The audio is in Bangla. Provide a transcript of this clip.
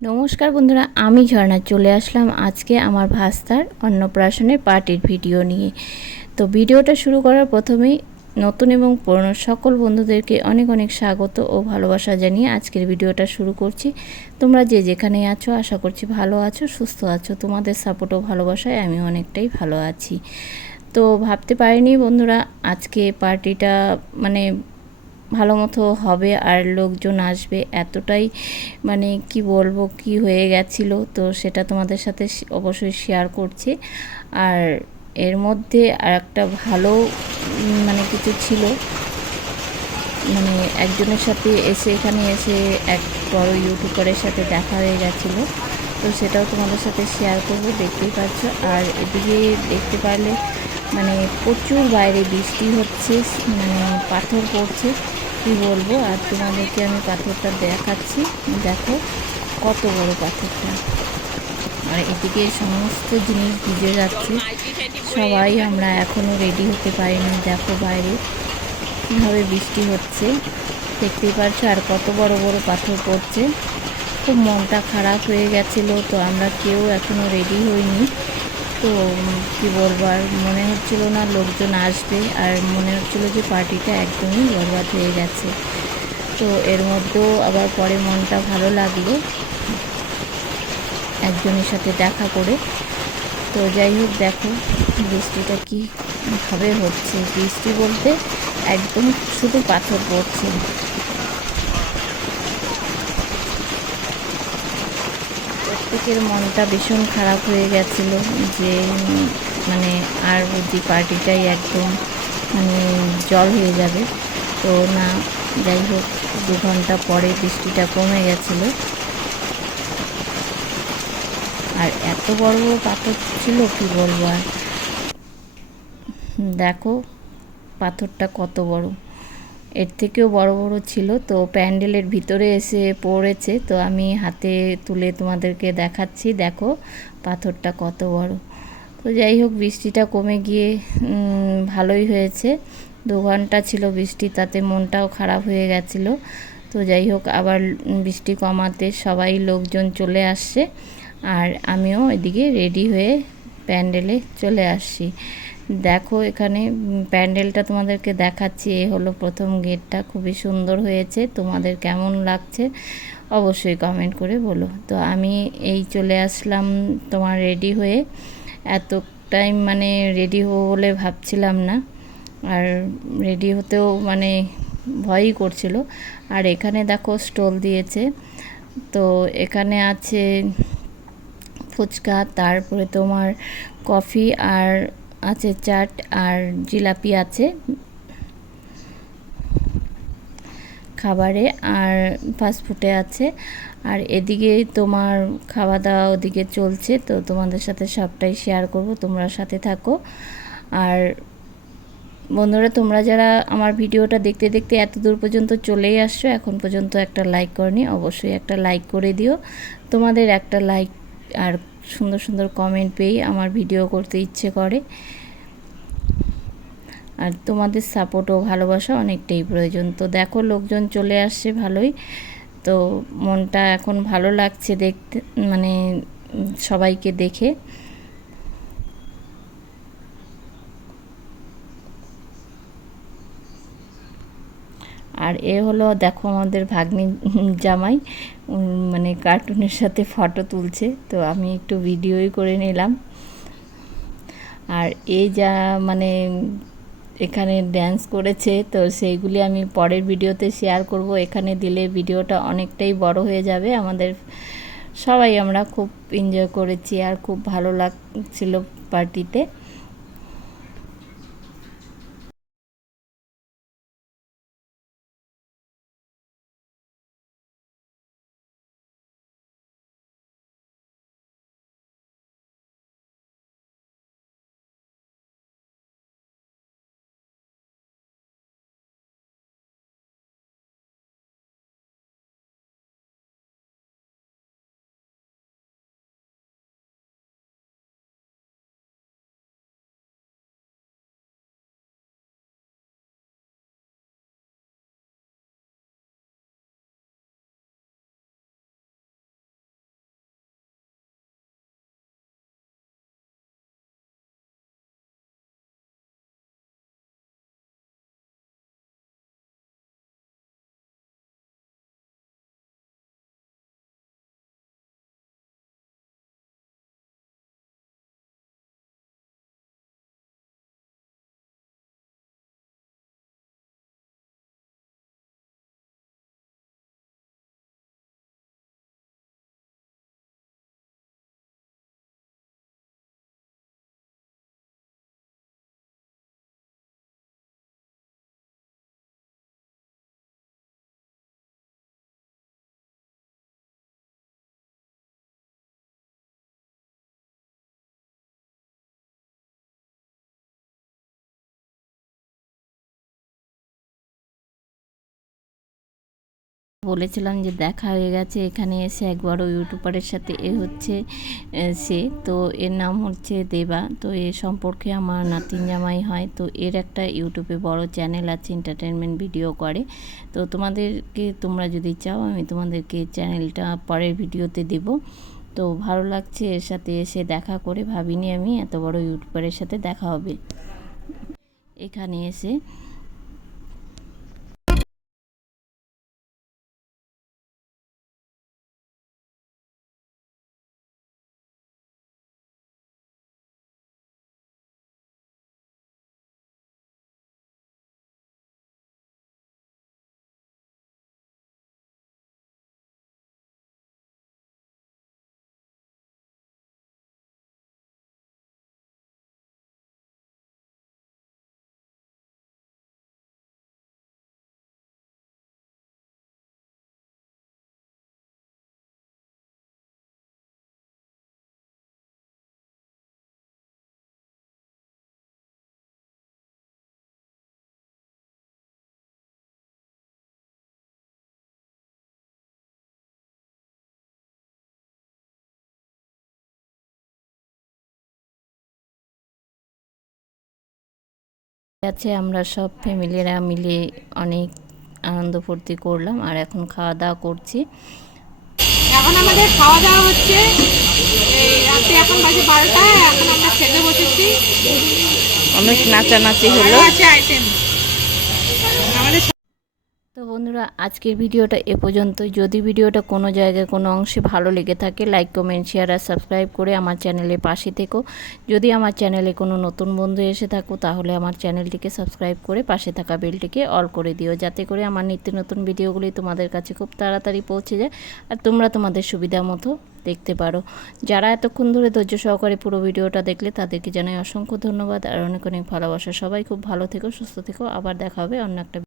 নমস্কার বন্ধুরা, আমি ঝর্ণা। চলে আসলাম আজকে আমার ভাস্তার অন্নপ্রাশনের পার্টির ভিডিও নিয়ে। তো ভিডিওটা শুরু করার প্রথমেই নতুন এবং পুরনো সকল বন্ধুদেরকে অনেক অনেক স্বাগত ও ভালোবাসা জানিয়ে আজকের ভিডিওটা শুরু করছি। তোমরা যে যেখানে আছো, আশা করছি ভালো আছো, সুস্থ আছো। তোমাদের সাপোর্ট ও ভালোবাসায় আমি অনেকটাই ভালো আছি। তো ভাবতে পারিনি বন্ধুরা, আজকে পার্টিটা মানে ভালো মতো হবে আর লোকজন আসবে এতটাই মানে কি বলব কি হয়ে গেছিল, তো সেটা তোমাদের সাথে অবশ্যই শেয়ার করছি। আর এর মধ্যে আর একটা ভালো মানে কিছু ছিল। মানে একজনের সাথে এসে, এখানে এসে এক বড় ইউটিউবারের সাথে দেখা হয়ে গেছিল। তো সেটাও তোমাদের সাথে শেয়ার করব, দেখতেই পাচ্ছ। আর এদিকে দেখতে পারলে মানে প্রচুর বাইরে বৃষ্টি হচ্ছে মানে পাথর পড়ছে, কি বলব? আর তোমাদেরকে আমি পাথরটা দেখাচ্ছি। দেখো, কত বড় পাথরটা। আর এদিকে সমস্ত জিনিস ভিজে যাচ্ছে। সবাই আমরা এখনও রেডি হতে পারিনি, দেখো বাইরে কীভাবে বৃষ্টি হচ্ছে। দেখতেই পাচ্ছ আর কত বড় বড় পাথর পড়ছে। খুব মনটা খারাপ হয়ে গেছিল, তো আমরা কেউ এখনও রেডি হইনি। তো কি বলব, আর মনে হচ্ছিল না লোকজন আসবে, আর মনে হচ্ছিল যে পার্টিটা একদমই বরবাদ হয়ে গেছে। তো এর মধ্যেও আবার পরে মনটা ভালো লাগল, একজনের সাথে দেখা করে। তো যাই হোক, দেখো বৃষ্টিটা কীভাবে হচ্ছে। বৃষ্টি বলতে একদম শুধু পাথর পড়ছে। প্রত্যেকের মনটা ভীষণ খারাপ হয়ে গেছিল যে মানে আর বুদ্ধি পার্টিটাই একদম মানে জল হয়ে যাবে। তো না, যাই হোক, দু ঘণ্টা পরে বৃষ্টিটা কমে গেছিল। আর এত বড় বড় পাথর ছিল, কি বলব আর? দেখো, পাথরটা কত বড়। এর থেকেও বড় বড় ছিল, তো প্যান্ডেলের ভিতরে এসে পড়েছে, তো আমি হাতে তুলে তোমাদেরকে দেখাচ্ছি, দেখো পাথরটা কত বড়। তো যাই হোক, বৃষ্টিটা কমে গিয়ে ভালোই হয়েছে। দু ঘণ্টা ছিল বৃষ্টি, তাতে মনটাও খারাপ হয়ে গেছিল। তো যাই হোক, আবার বৃষ্টি কমাতে সবাই লোকজন চলে আসছে, আর আমিও এদিকে রেডি হয়ে প্যান্ডেলে চলে আসছি। দেখো এখানে প্যান্ডেলটা তোমাদেরকে দেখাচ্ছি। এ হলো প্রথম গেটটা, খুবই সুন্দর হয়েছে। তোমাদের কেমন লাগছে অবশ্যই কমেন্ট করে বলো। তো আমি এই চলে আসলাম তোমার রেডি হয়ে। এত টাইম মানে রেডি হব বলে ভাবছিলাম না। আর রেডি হতেও মানে ভয়ই করছিল। আর এখানে দেখো স্টল দিয়েছে। তো এখানে আছে ফুচকা, তারপরে তোমার কফি আর আছে, চাট আর জিলাপি আছে। খাবারে আর ফাস্টফুডে আছে। আর এদিকে তোমার খাওয়া দাওয়া ওদিকে চলছে, তো তোমাদের সাথে সবটাই শেয়ার করব, তোমরা সাথে থাকো। আর বন্ধুরা, তোমরা যারা আমার ভিডিওটা দেখতে দেখতে এত দূর পর্যন্ত চলেই আসছো, এখন পর্যন্ত একটা লাইক করনি, অবশ্যই একটা লাইক করে দিও। তোমাদের একটা লাইক আর সুন্দর সুন্দর কমেন্ট পেয়ে আমার ভিডিও করতে ইচ্ছে করে। আর তোমাদের সাপোর্ট ও ভালোবাসা অনেকটাই প্রয়োজন। তো দেখো লোকজন চলে আসছে ভালোই। তো মনটা এখন ভালো লাগছে দেখতে মানে সবাইকে দেখে। আর এ হলো, দেখো আমাদের ভাগ্নি জামাই মানে কার্টুনের সাথে ফটো তুলছে, তো আমি একটু ভিডিওই করে নিলাম। আর এই যা মানে এখানে ড্যান্স করেছে, তো সেইগুলি আমি পরের ভিডিওতে শেয়ার করব। এখানে দিলে ভিডিওটা অনেকটাই বড় হয়ে যাবে। আমাদের সবাই আমরা খুব এনজয় করেছি আর খুব ভালো লাগছিল পার্টিতে বলেছিলাম যে দেখা হয়ে গেছে, এখানে এসে একবারও ইউটিউবারের সাথে এ হচ্ছে সে। তো এর নাম হচ্ছে দেবা। তো এ সম্পর্কে আমার নাতিন জামাই হয়। তো এর একটা ইউটিউবে বড় চ্যানেল আছে এন্টারটেনমেন্ট ভিডিও করে। তো তোমাদেরকে, তোমরা যদি চাও, আমি তোমাদেরকে চ্যানেলটা পরের ভিডিওতে দেব। তো ভালো লাগছে এর সাথে এসে দেখা করে, ভাবিনি আমি এত বড় ইউটিউবারের সাথে দেখা হবে। এখানে এসে আছে আমরা সব ফ্যামিলিরা মিলে অনেক আনন্দ ফুর্তি করলাম আর এখন খাওয়া দাওয়া করছি। এখন আমাদের খাওয়া দাওয়া হচ্ছে। রাতে এখন বাজে বারোটা এখন আমরা খেতে বসেছি। অনেক নাচানাচি হলো। আছে আইটেম তো বন্ধুরা, আজকের ভিডিওটা এ পর্যন্তই। যদি ভিডিওটা কোনো জায়গায় কোনো অংশে ভালো লেগে থাকে লাইক কমেন্ট শেয়ার আর সাবস্ক্রাইব করে আমার চ্যানেলের পাশে থেকো। যদি আমার চ্যানেলে কোনো নতুন বন্ধু এসে থাকো, তাহলে আমার চ্যানেলটিকে সাবস্ক্রাইব করে পাশে থাকা বেলটিকে অল করে দিও। যাতে করে আমার নিত্য নতুন ভিডিওগুলি তোমাদের কাছে খুব তাড়াতাড়ি পৌঁছে যায় আর তোমরা তোমাদের সুবিধা মতো দেখতে পারো। যারা এতক্ষণ ধরে ধৈর্য সহকারে পুরো ভিডিওটা দেখলে, তাদেরকে জানাই অসংখ্য ধন্যবাদ। আর অনেক অনেক ভালোবাসা। সবাই খুব ভালো থেকো, সুস্থ থেকো। আবার দেখা হবে অন্য একটা